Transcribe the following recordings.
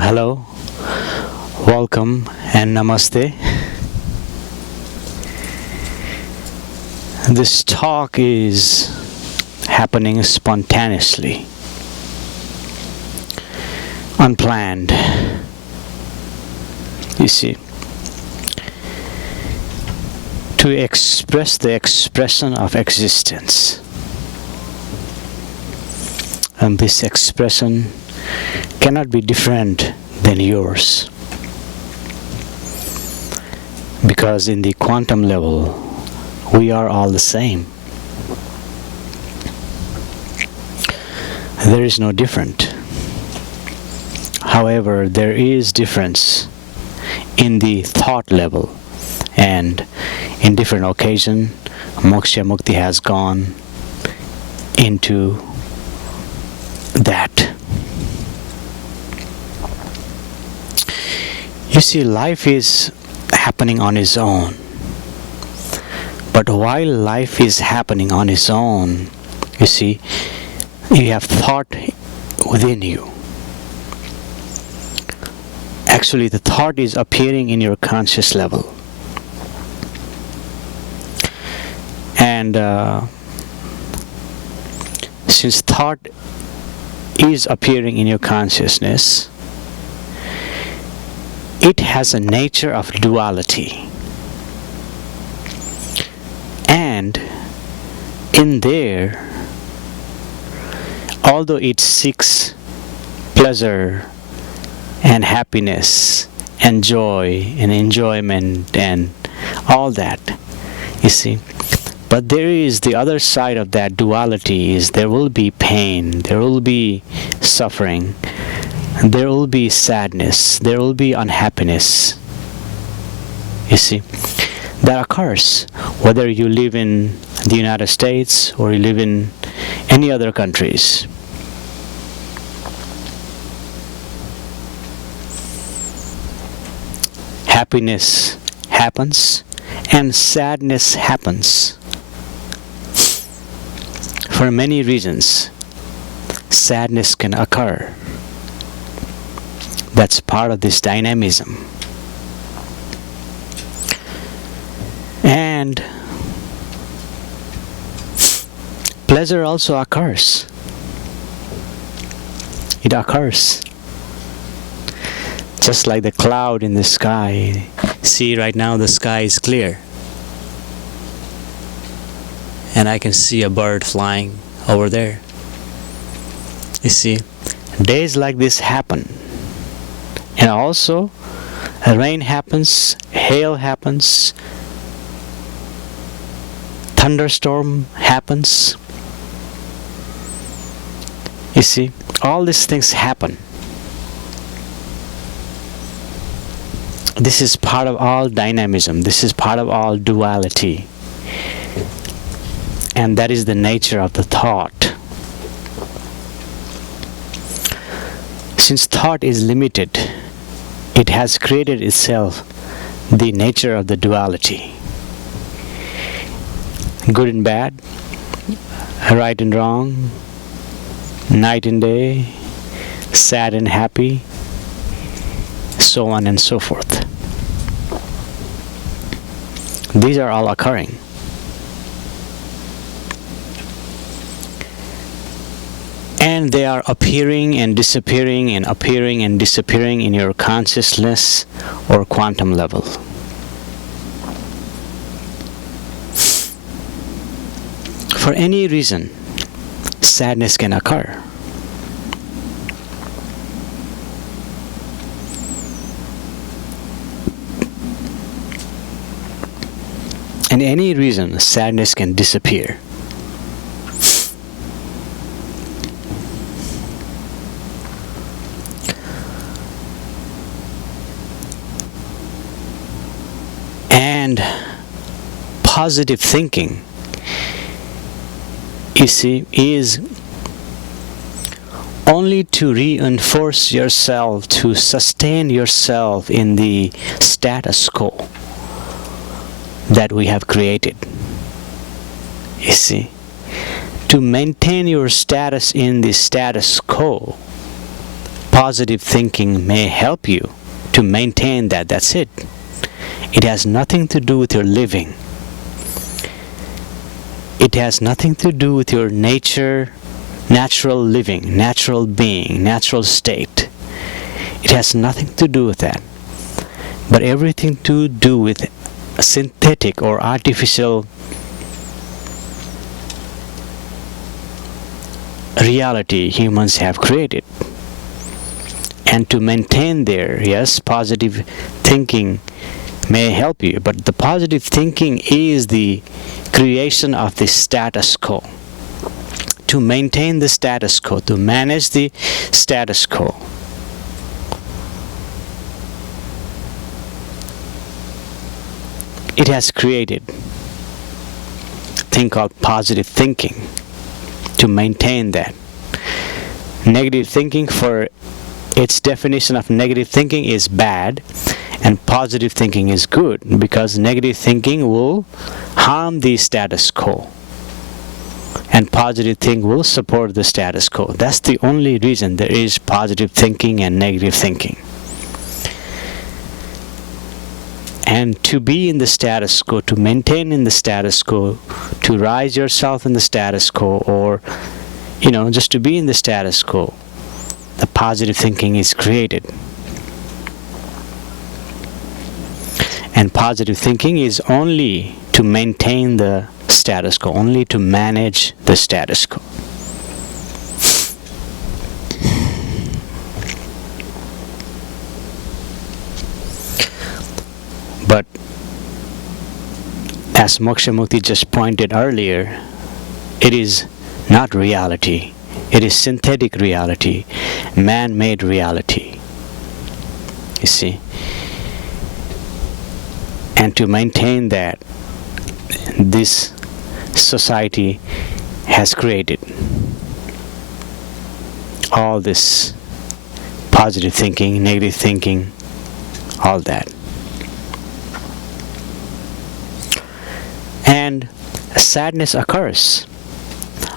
Hello, welcome, and namaste. This talk is happening spontaneously, unplanned. You see, to express the expression of existence. And this expression cannot be different than yours. Because in the quantum level, we are all the same. There is no different. However, there is difference in the thought level, and in different occasion, Moksha Mukti has gone into that. You see, life is happening on its own. But while life is happening on its own, you see, you have thought within you. Actually, the thought is appearing in your conscious level. And since thought is appearing in your consciousness, it has a nature of duality. And in there, although it seeks pleasure and happiness and joy and enjoyment and all that, you see, but there is the other side of that duality is there will be pain, there will be suffering, there will be sadness, there will be unhappiness. You see, that occurs whether you live in the United States or you live in any other countries. Happiness happens and sadness happens. For many reasons, sadness can occur. That's part of this dynamism. And pleasure also occurs. It occurs. Just like the cloud in the sky. See, right now the sky is clear. And I can see a bird flying over there. You see, days like this happen. And also, rain happens, hail happens, thunderstorm happens. You see, all these things happen. This is part of all dynamism. This is part of all duality. And that is the nature of the thought. Since thought is limited, it has created itself the nature of the duality. Good and bad, right and wrong, night and day, sad and happy, so on and so forth. These are all occurring. And they are appearing and disappearing and appearing and disappearing in your consciousness or quantum level. For any reason, sadness can occur. And any reason, sadness can disappear. And positive thinking, you see, is only to reinforce yourself, to sustain yourself in the status quo that we have created. You see, to maintain your status in the status quo, positive thinking may help you to maintain that. That's it. It has nothing to do with your living. It has nothing to do with your nature, natural living, natural being, natural state. It has nothing to do with that. But everything to do with synthetic or artificial reality humans have created. And to maintain there, yes, positive thinking may help you, but the positive thinking is the creation of the status quo. To maintain the status quo, to manage the status quo. It has created a thing called positive thinking to maintain that. Negative thinking, for its definition of negative thinking, is bad, and positive thinking is good, because negative thinking will harm the status quo and positive thinking will support the status quo. That's the only reason there is positive thinking and negative thinking. And to be in the status quo, to maintain in the status quo, to rise yourself in the status quo, or just to be in the status quo, the positive thinking is created. And positive thinking is only to maintain the status quo, only to manage the status quo. But as Moksha Mukti just pointed earlier, it is not reality. It is synthetic reality, man-made reality. You see? And to maintain that, this society has created all this positive thinking, negative thinking, all that. And sadness occurs,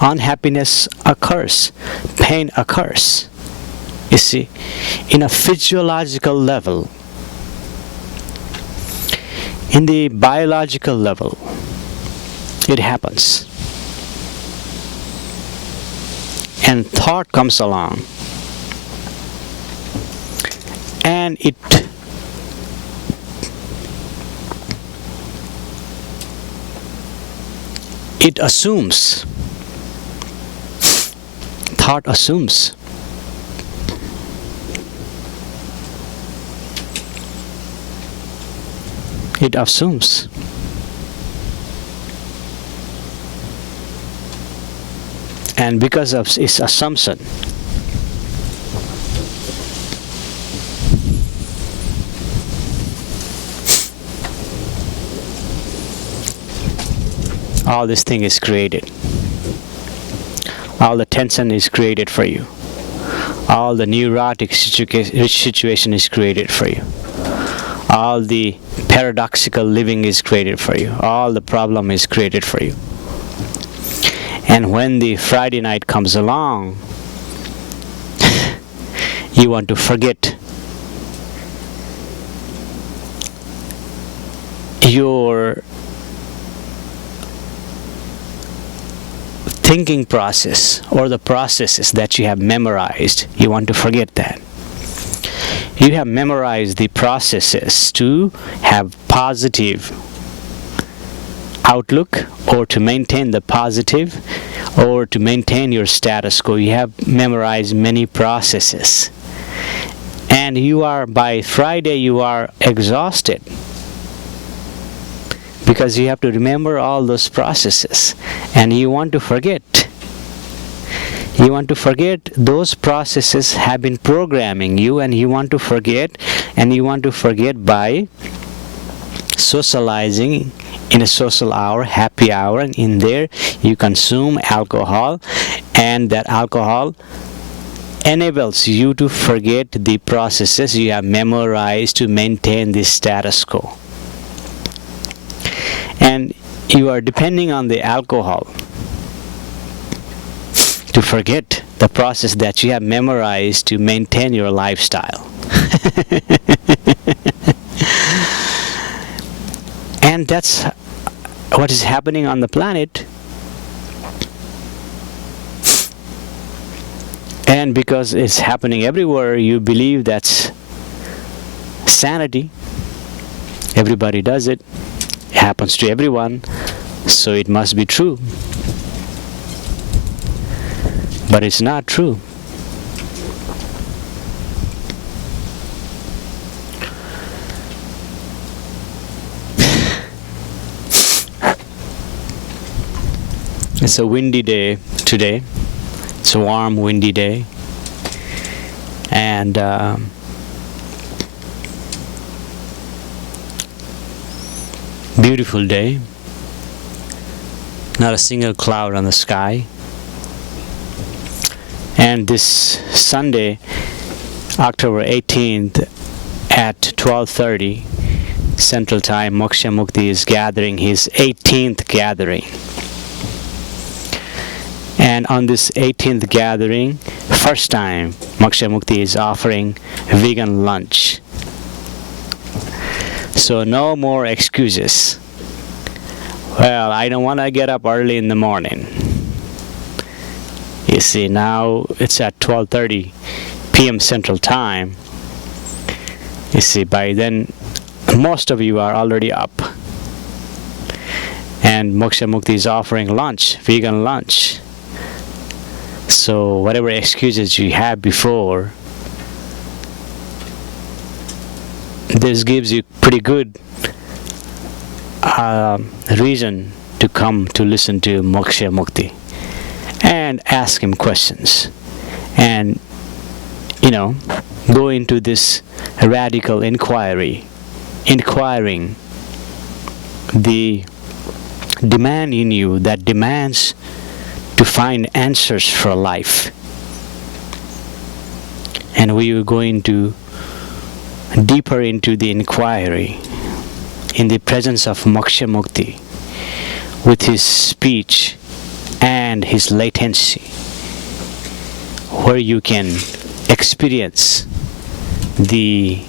unhappiness occurs, pain occurs. You see, in a physiological level, in the biological level, it happens. And thought comes along, and it assumes, thought assumes. It assumes. And because of its assumption, all this thing is created. All the tension is created for you. All the neurotic situation is created for you. All the paradoxical living is created for you. All the problem is created for you. And when the Friday night comes along, you want to forget your thinking process or the processes that you have memorized. You want to forget that. You have memorized the processes to have positive outlook, or to maintain the positive, or to maintain your status quo. You have memorized many processes, and by Friday you are exhausted, because you have to remember all those processes, and you want to forget. You want to forget those processes have been programming you, and you want to forget, by socializing in a social hour, happy hour, and in there you consume alcohol, and that alcohol enables you to forget the processes you have memorized to maintain the status quo. And you are depending on the alcohol to forget the process that you have memorized to maintain your lifestyle. And that's what is happening on the planet. And because it's happening everywhere, you believe that's sanity. Everybody does it. It happens to everyone, so it must be true. But it's not true. It's a windy day today. It's a warm, windy day. And beautiful day. Not a single cloud on the sky. And this Sunday, October 18th at 12:30 Central Time, Moksha Mukti is gathering his 18th gathering. And on this 18th gathering, first time, Moksha Mukti is offering vegan lunch. So no more excuses. Well, I don't want to get up early in the morning. You see, now it's at 12:30 p.m. Central Time. You see, by then, most of you are already up. And Moksha Mukti is offering lunch, vegan lunch. So whatever excuses you had before, this gives you pretty good reason to come to listen to Moksha Mukti and ask him questions, and go into this radical inquiring the demand in you that demands to find answers for life. And we are going to deeper into the inquiry in the presence of Moksha Mukti with his speech and his latency, where you can experience the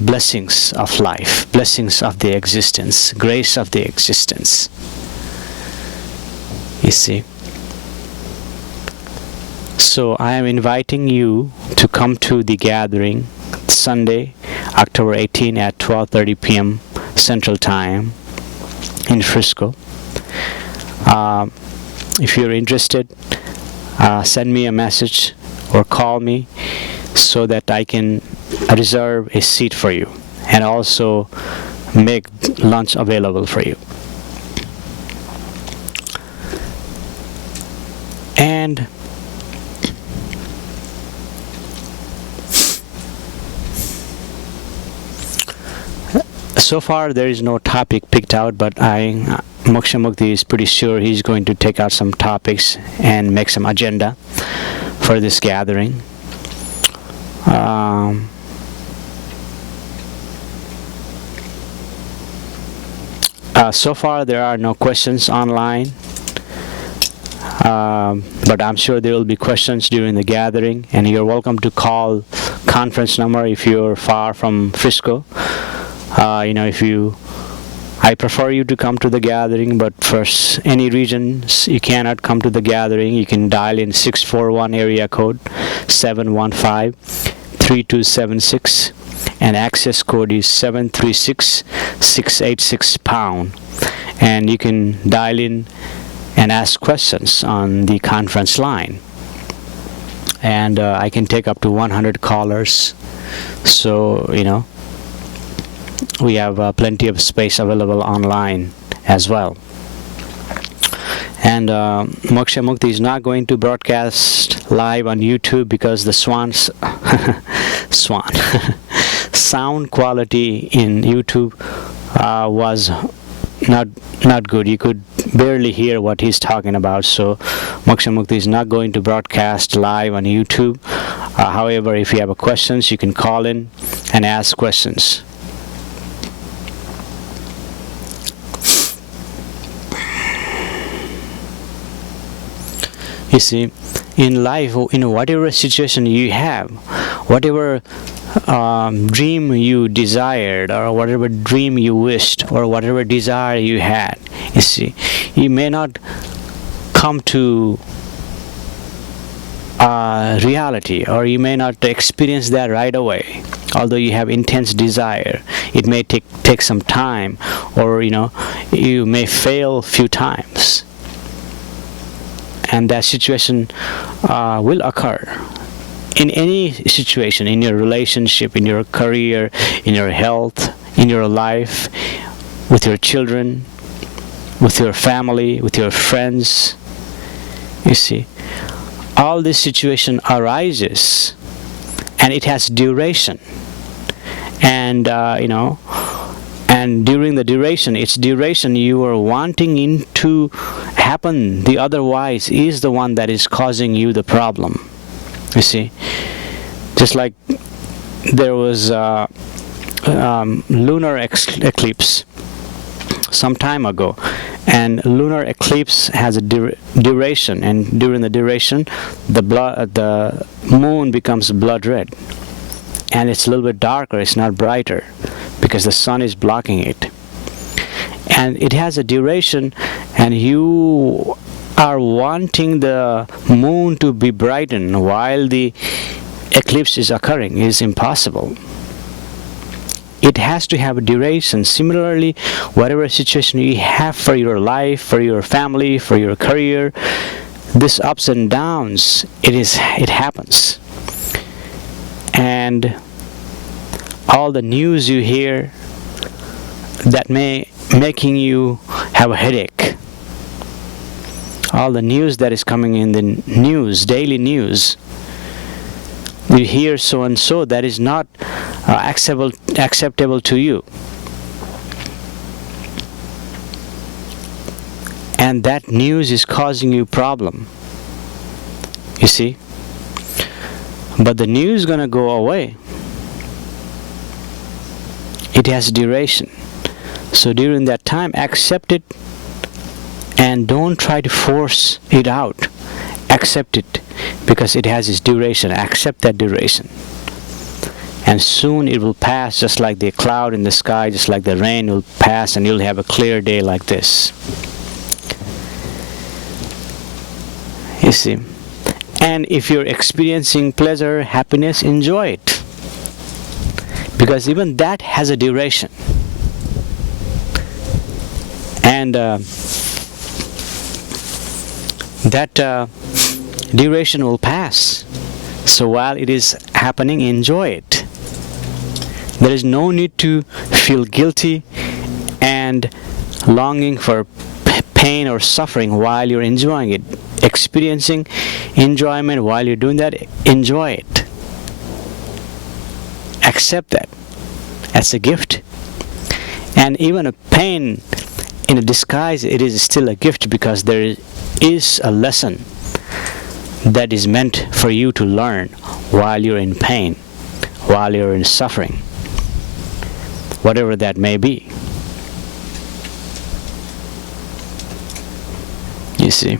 blessings of life, blessings of the existence, grace of the existence. You see. So I am inviting you to come to the gathering Sunday, October 18 at 12:30 p.m. Central Time in Frisco. If you're interested, send me a message or call me so that I can reserve a seat for you and also make lunch available for you. And so far there is no topic picked out, but Moksha Mukti is pretty sure he's going to take out some topics and make some agenda for this gathering. So far there are no questions online, but I'm sure there will be questions during the gathering, and you're welcome to call conference number if you're far from Frisco. I prefer you to come to the gathering, but for any reasons you cannot come to the gathering, you can dial in 641 area code 715-3276, and access code is 736-686#, and you can dial in and ask questions on the conference line, and I can take up to 100 callers. So we have plenty of space available online as well. And Moksha Mukti is not going to broadcast live on YouTube because the sound quality in YouTube was not good. You could barely hear what he's talking about. So Moksha Mukti is not going to broadcast live on YouTube. However, if you have questions, you can call in and ask questions. You see, in life, in whatever situation you have, whatever dream you desired, or whatever dream you wished, or whatever desire you had, you see, you may not come to reality, or you may not experience that right away. Although you have intense desire, it may take some time, or you may fail few times, and that situation will occur in any situation, in your relationship, in your career, in your health, in your life, with your children, with your family, with your friends. You see, all this situation arises, and it has duration, and and during the duration, its duration, you are wanting it to happen the otherwise is the one that is causing you the problem. You see, just like there was lunar eclipse some time ago, and lunar eclipse has a duration, and during the duration, the moon becomes blood red, and it's a little bit darker, it's not brighter, because the sun is blocking it, and it has a duration, and you are wanting the moon to be brightened while the eclipse is occurring. Is impossible. It has to have a duration. Similarly, whatever situation you have for your life, for your family, for your career, this ups and downs, it happens. And all the news you hear that may making you have a headache, all the news that is coming in the news, daily news, you hear so and so, that is not acceptable to you, and that news is causing you problem. You see, but the news is gonna go away. It has duration, so during that time, accept it, and don't try to force it out. Accept it, because it has its duration. Accept that duration, and soon it will pass, just like the cloud in the sky, just like the rain will pass, and you'll have a clear day like this. You see, and if you're experiencing pleasure, happiness, enjoy it, because even that has a duration, and that duration will pass. So while it is happening, enjoy it. There is no need to feel guilty and longing for pain or suffering while you're enjoying it. Experiencing enjoyment while you're doing that, enjoy it. Accept that as a gift. And even a pain in a disguise, it is still a gift, because there is a lesson that is meant for you to learn while you're in pain, while you're in suffering, whatever that may be. You see.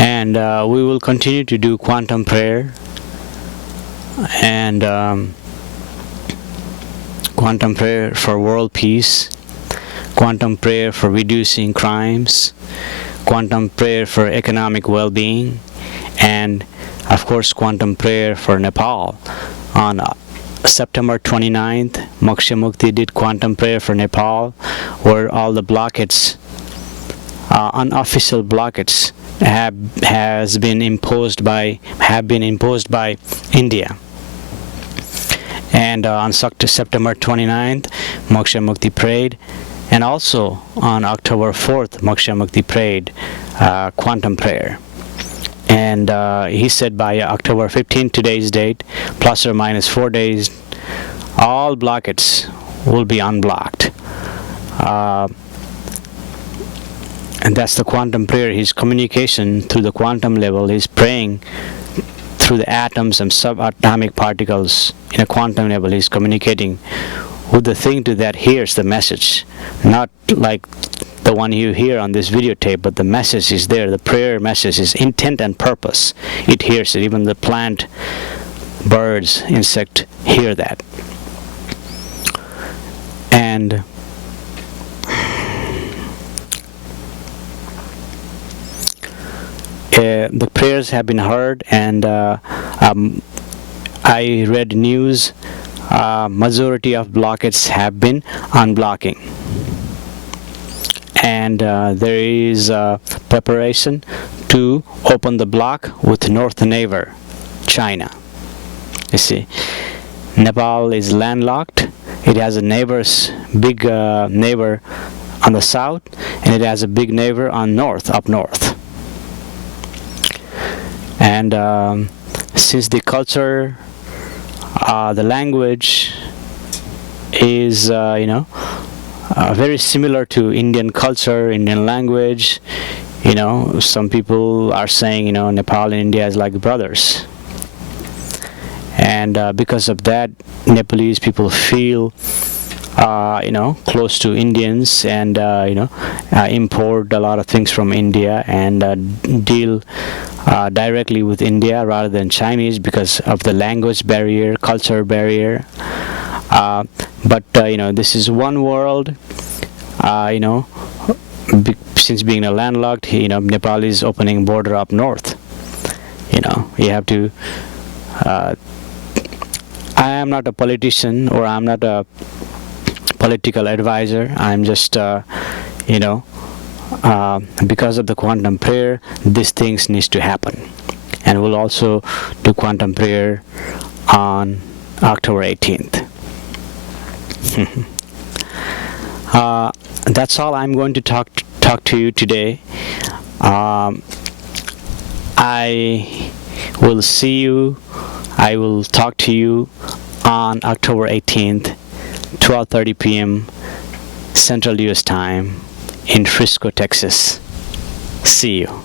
And we will continue to do quantum prayer, and quantum prayer for world peace, quantum prayer for reducing crimes, quantum prayer for economic well-being, and of course quantum prayer for Nepal. On September 29th, Moksha Mukti did quantum prayer for Nepal, where all the blockades, unofficial blockades, have been imposed by India. And on September 29th, Moksha Mukti prayed, and also on October 4th, Moksha Mukti prayed quantum prayer. And he said by October 15th, today's date, plus or minus 4 days, all blockades will be unblocked. And that's the quantum prayer. His communication through the quantum level, he's praying through the atoms and subatomic particles in a quantum level. He's communicating with the thing to that hears the message, not like the one you hear on this videotape, but the message is there. The prayer message is intent and purpose. It hears it. Even the plant, birds, insect hear that. And the prayers have been heard, and I read news, majority of blockades have been unblocking, and there is preparation to open the block with north neighbor China. You see, Nepal is landlocked. It has a big neighbor on the south, and it has a big neighbor on up north. And since the culture, the language is very similar to Indian culture, Indian language, some people are saying Nepal and India is like brothers. And because of that, Nepalese people feel close to Indians, and import a lot of things from India, and deal directly with India rather than Chinese, because of the language barrier, culture barrier. But this is one world. Since being a landlocked, Nepal is opening border up north. You have to. I am not a politician, or I'm not a political advisor. I'm just because of the quantum prayer, these things needs to happen. And we'll also do quantum prayer on October 18th. That's all I'm going to talk to you today. I will talk to you on October 18th, 12:30 p.m. Central US time in Frisco, Texas. See you.